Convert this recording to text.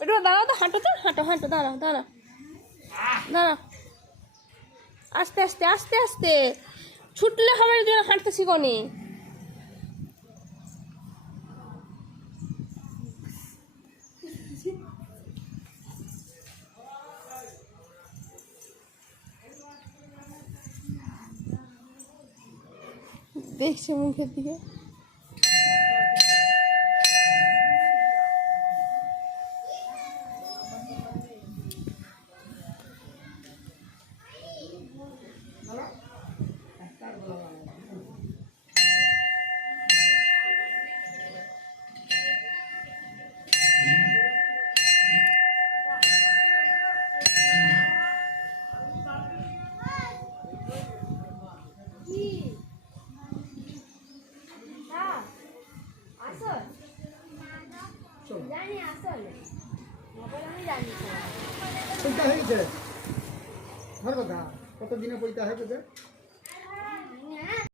একটু দাঁড়াও তো, হাঁটো তো, হাঁটো হাঁটো, দাঁড়াও দাঁড়াও দাঁড়াও, আস্তে আস্তে আস্তে আস্তে ছুটলে হবে, জন্য হাঁটতে শিখোনি। দেখছে মুখের দিকে। জানি আসলে মোবাইল আমি জানি পরীক্ষা হয়ে গেছে, ভালো কথা। কত দিনে পরীক্ষা হয়ে গেছে?